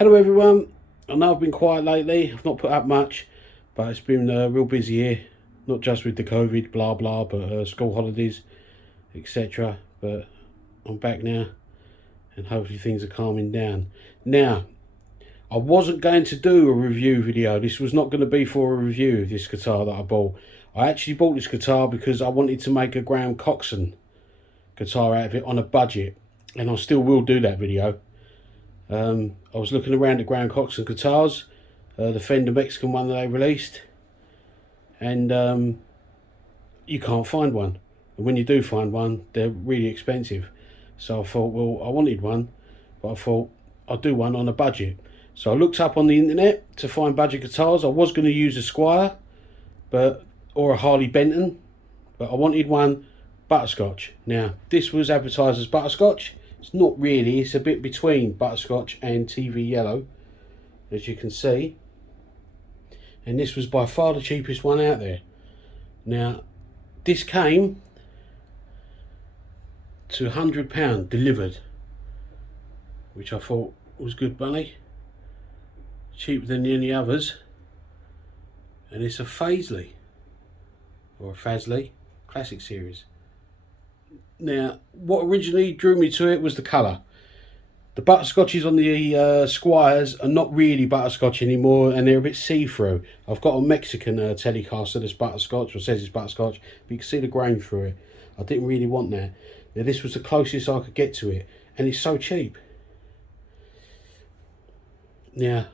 Hello everyone. I know I've been quiet lately, I've not put up much, but it's been real busy here, not just with the COVID blah blah, but school holidays, etc. But I'm back now and hopefully things are calming down. Now, I wasn't going to do a review video. This was not going to be for a review of this guitar that I bought. I actually bought this guitar because I wanted to make a Graham Coxon guitar out of it on a budget, and I still will do that video. I was looking around at Graham Coxon guitars, the Fender Mexican one that they released, and you can't find one. And when you do find one, they're really expensive. So I thought, well, I wanted one, but I thought I'll do one on a budget. So I looked up on the internet to find budget guitars. I was going to use a Squier, or a Harley Benton, but I wanted one Butterscotch. Now, this was advertised as Butterscotch. It's not really, it's a bit between Butterscotch and TV Yellow, as you can see. And this was by far the cheapest one out there. Now, this came to £100 delivered, which I thought was good money. Cheaper than any others. And it's a Fazley, or a Fazley Classic Series. Now, what originally drew me to it was the colour. The butterscotches on the Squiers are not really butterscotch anymore, and they're a bit see-through. I've got a Mexican telecaster that's butterscotch, or says it's butterscotch, but you can see the grain through it. I didn't really want that. Now, this was the closest I could get to it, and it's so cheap. Now,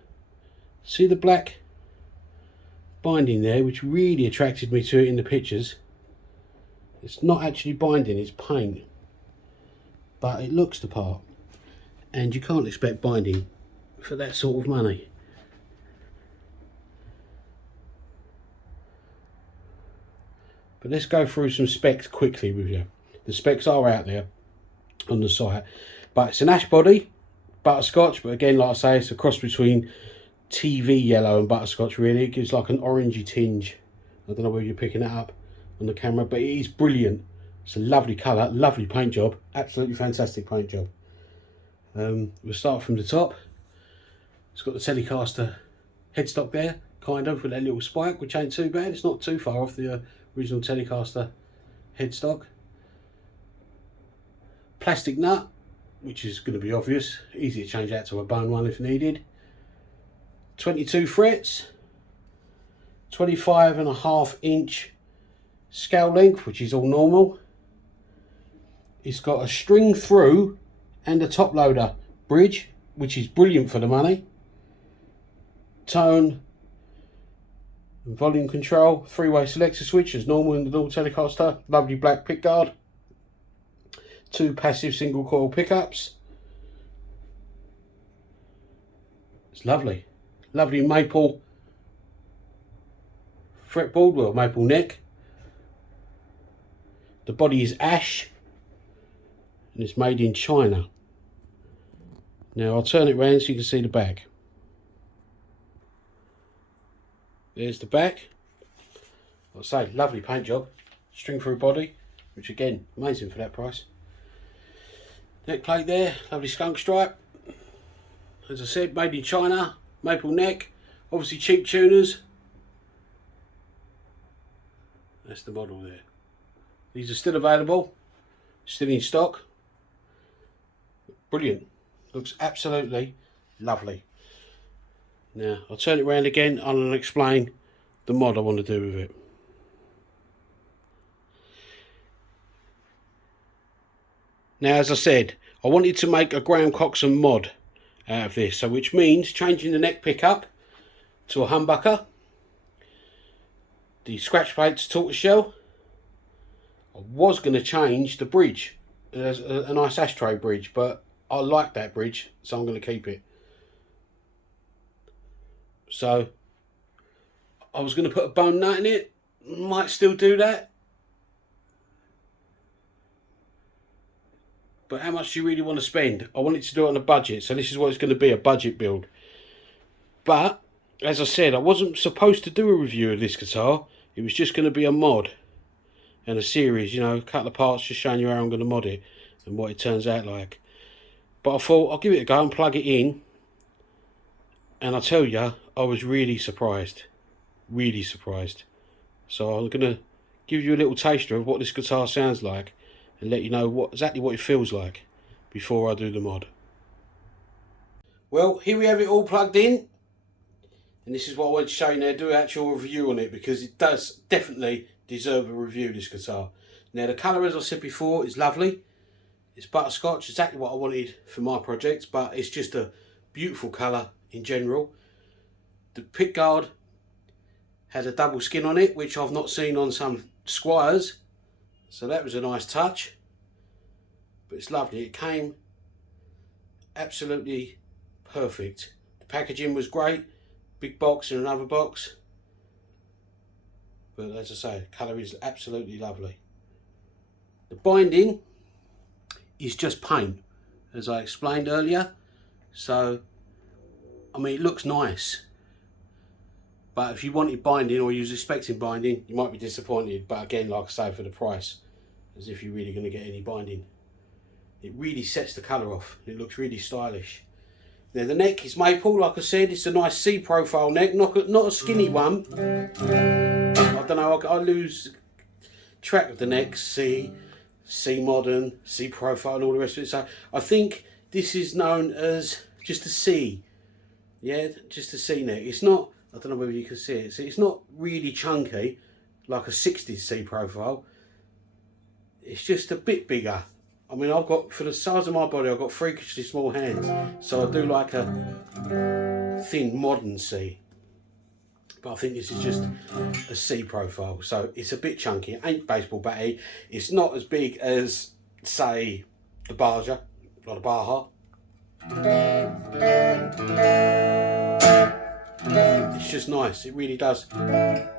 see the black binding there, which really attracted me to it in the pictures. It's not actually binding, it's paint, but it looks the part, and you can't expect binding for that sort of money. But let's go through some specs quickly with you. The specs are out there on the site, but it's an ash body, butterscotch, but again, like I say, it's a cross between TV Yellow and butterscotch. Really, it gives like an orangey tinge. I don't know whether you're picking that up on the camera, but it is brilliant. It's a lovely colour, lovely paint job, absolutely fantastic paint job. We'll start from the top. It's got the Telecaster headstock there, kind of, with that little spike, which ain't too bad. It's not too far off the original Telecaster headstock. Plastic nut, which is going to be obvious, easy to change out to a bone one if needed. 22 frets, 25.5-inch scale length, which is all normal. It's got a string through and a top loader bridge, which is brilliant for the money. Tone and volume control, three-way selector switch as normal in the normal Telecaster. Lovely black pickguard. 2 passive single coil pickups. It's lovely. Lovely maple fretboard, well, maple neck. The body is ash, and it's made in China. Now I'll turn it around so you can see the back. There's the back. Like I say, lovely paint job. String through body, which again, amazing for that price. Neck plate there, lovely skunk stripe. As I said, made in China, maple neck, obviously cheap tuners. That's the model there. These are still available, still in stock. Brilliant, looks absolutely lovely. Now I'll turn it around again and I'll explain the mod I want to do with it. Now, as I said, I wanted to make a Graham Coxon mod out of this, so which means changing the neck pickup to a humbucker, the scratch plates tortoiseshell. I was going to change the bridge. There's a nice ashtray bridge, but I like that bridge, so I'm going to keep it. So I was going to put a bone nut in it, might still do that. But how much do you really want to spend? I wanted to do it on a budget, so this is what it's going to be, a budget build. But, as I said, I wasn't supposed to do a review of this guitar. It was just going to be a mod and a series, you know, a couple of parts just showing you how I'm going to mod it and what it turns out like. But I thought I'll give it a go and plug it in And I tell you, I was really surprised. Really surprised. So I'm going to give you a little taster of what this guitar sounds like and let you know exactly what it feels like before I do the mod. Well, here we have it all plugged in. And this is what I wanted to show you now, do an actual review on it, because it does definitely deserve a review, this guitar. Now the colour, as I said before, is lovely. It's butterscotch, exactly what I wanted for my project, but it's just a beautiful colour in general. The pickguard had a double skin on it, which I've not seen on some Squiers, so that was a nice touch. But it's lovely, it came absolutely perfect. The packaging was great. Big box in another box, but as I say, the colour is absolutely lovely. The binding is just paint, as I explained earlier, so I mean it looks nice, but if you wanted binding or you was expecting binding, you might be disappointed. But again, like I say, for the price, as if you're really going to get any binding. It really sets the colour off, it looks really stylish. Now the neck is maple, like I said, it's a nice C profile neck, not a skinny one. I don't know, I lose track of the neck, C modern, C profile and all the rest of it. So I think this is known as just a C. Yeah, just a C neck. It's not, I don't know whether you can see it, it's not really chunky like a 60s C profile. It's just a bit bigger. I mean, I've got, for the size of my body, I've got freakishly small hands, so I do like a thin modern C. But I think this is just a C profile, so it's a bit chunky. It ain't baseball batty. It's not as big as, say, the Baja, or the Baja. It's just nice. It really does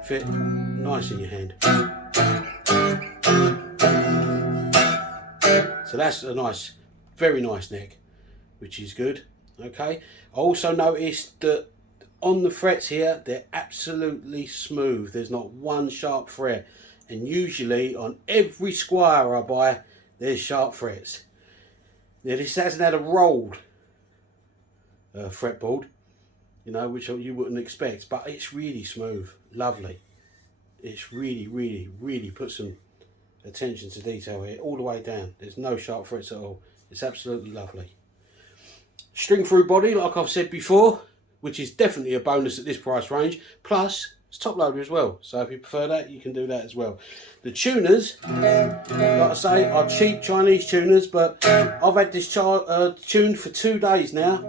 fit nice in your hand. So that's a nice, very nice neck, which is good. Okay. I also noticed that on the frets here, they're absolutely smooth. There's not one sharp fret. And usually on every Squier I buy, there's sharp frets. Now this hasn't had a rolled fretboard, you know, which you wouldn't expect, but it's really smooth, lovely. It's really put some attention to detail here, all the way down. There's no sharp frets at all. It's absolutely lovely. String through body, like I've said before, which is definitely a bonus at this price range. Plus, it's top loader as well. So if you prefer that, you can do that as well. The tuners, like I say, are cheap Chinese tuners, but I've had this tuned for 2 days now.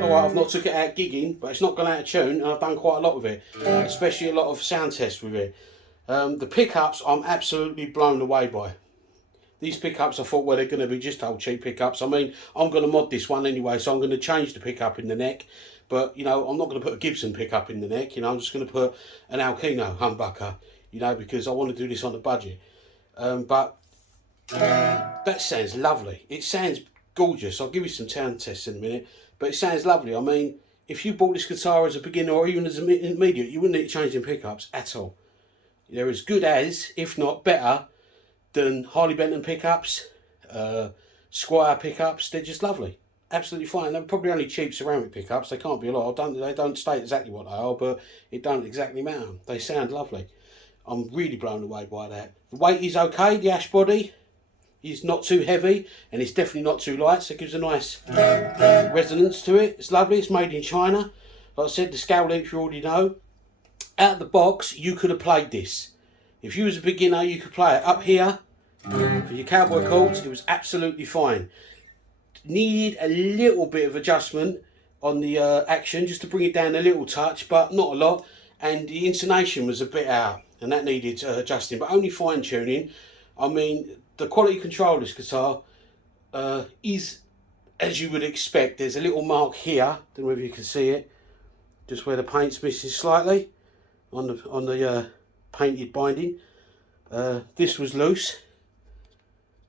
Alright, I've not took it out gigging, but it's not gone out of tune, and I've done quite a lot with it, especially a lot of sound tests with it. The pickups I'm absolutely blown away by. These pickups, I thought, well, they're going to be just old cheap pickups. I mean, I'm going to mod this one anyway, so I'm going to change the pickup in the neck. But, you know, I'm not going to put a Gibson pickup in the neck. You know, I'm just going to put an Alkino humbucker, you know, because I want to do this on a budget. But that sounds lovely. It sounds gorgeous. I'll give you some sound tests in a minute. But it sounds lovely. I mean, if you bought this guitar as a beginner or even as an intermediate, you wouldn't need to change in pickups at all. They're as good as, if not better, than Harley Benton pickups, Squier pickups. They're just lovely, absolutely fine. They're probably only cheap ceramic pickups. They can't be a lot. They don't state exactly what they are, but it don't exactly matter. They sound lovely. I'm really blown away by that. The weight is okay. The ash body is not too heavy, and it's definitely not too light, so it gives a nice resonance to it. It's lovely. It's made in China. Like I said, the scale length you already know. Out of the box, you could have played this. If you was a beginner, you could play it up here for your cowboy chords. It was absolutely fine. Needed a little bit of adjustment on the action, just to bring it down a little touch, but not a lot. And the intonation was a bit out, and that needed adjusting, but only fine tuning. I mean, the quality control of this guitar is as you would expect. There's a little mark here, don't know if you can see it, just where the paint's missing slightly on the painted binding. This was loose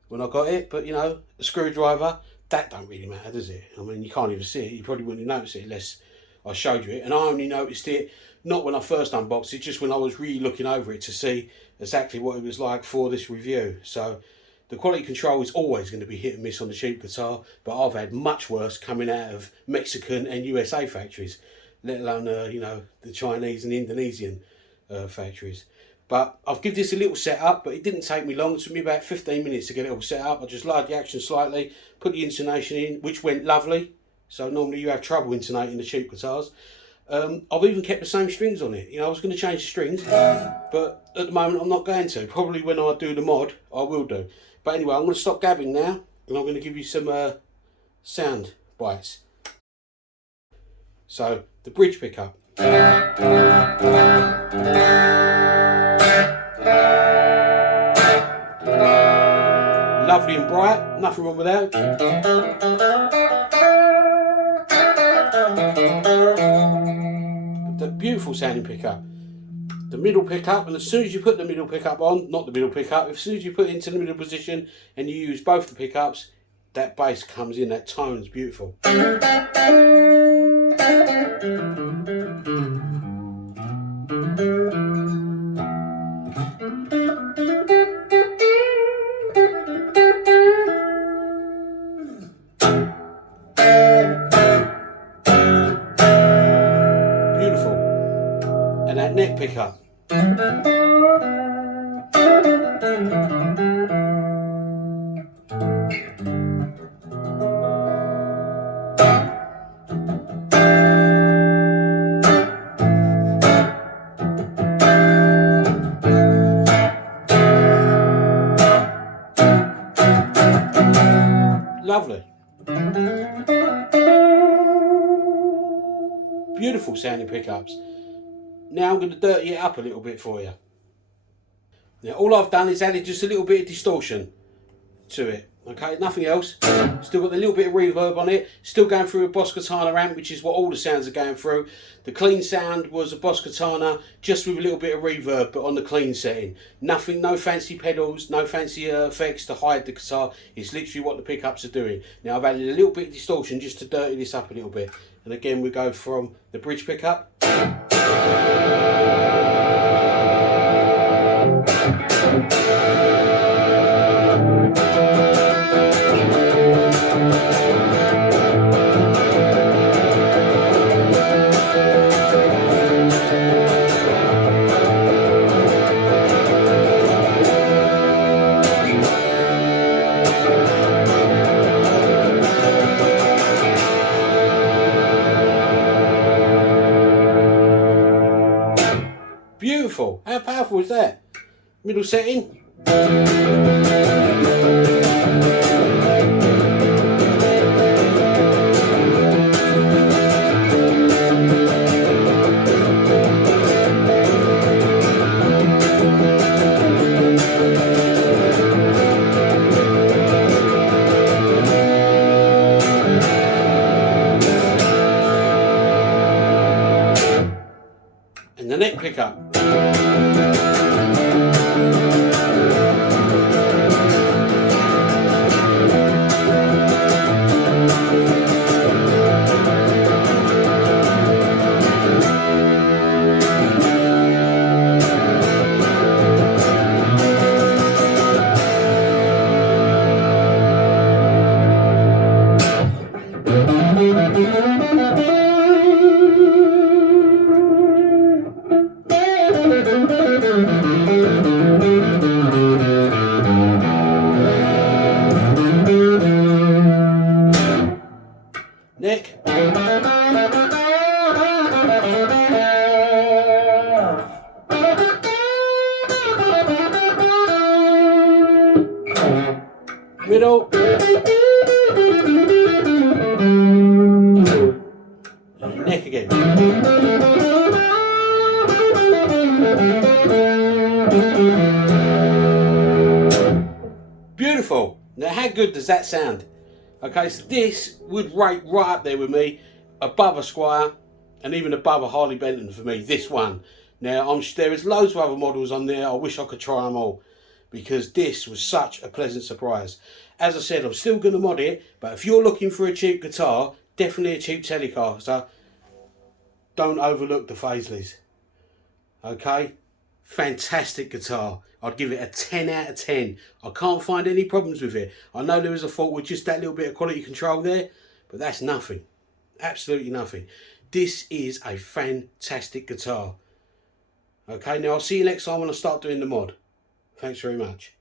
when I got it, but you know, a screwdriver, that don't really matter, does it? I mean, you can't even see it. You probably wouldn't notice it unless I showed you it, and I only noticed it not when I first unboxed it, just when I was really looking over it to see exactly what it was like for this review. So the quality control is always going to be hit and miss on the cheap guitar, but I've had much worse coming out of Mexican and USA factories, let alone you know, the Chinese and Indonesian factories. But I've given this a little setup, but it didn't take me long. It took me about 15 minutes to get it all set up. I just lowered the action slightly, put the intonation in, which went lovely. So normally you have trouble intonating the cheap guitars. I've even kept the same strings on it. You know, I was going to change the strings, but at the moment I'm not going to. Probably when I do the mod, I will do. But anyway, I'm going to stop gabbing now, and I'm going to give you some sound bites. So, the bridge pickup. Lovely and bright, nothing wrong with that. The beautiful sounding pickup. The middle pickup, and as soon as you put the middle pickup on, not the middle pickup, as soon as you put it into the middle position and you use both the pickups, that bass comes in, that tone's beautiful. Beautiful. And that neck pickup. Lovely. Beautiful sounding pickups. Now I'm going to dirty it up a little bit for you. Now all I've done is added just a little bit of distortion to it. Okay, nothing else. Still got a little bit of reverb on it. Still going through a Boss Katana amp, which is what all the sounds are going through. The clean sound was a Boss Katana, just with a little bit of reverb, but on the clean setting. Nothing, no fancy pedals, no fancy effects to hide the guitar. It's literally what the pickups are doing. Now I've added a little bit of distortion just to dirty this up a little bit. And again, we go from the bridge pickup. Beautiful. How powerful is that? Middle setting. And the neck pickup. Neck. Middle. And neck again. Beautiful. Now how good does that sound? Okay, so this would rate right up there with me, above a Squier, and even above a Harley Benton for me, this one. Now, there is loads of other models on there, I wish I could try them all, because this was such a pleasant surprise. As I said, I'm still going to mod it, but if you're looking for a cheap guitar, definitely a cheap telecaster, don't overlook the Fazleys. Okay? fantastic guitar. I'd give it a 10 out of 10. I can't find any problems with it. I know there was a fault with just that little bit of quality control there, but that's nothing. Absolutely nothing. This is a fantastic guitar. Okay, now I'll see you next time when I start doing the mod. Thanks very much.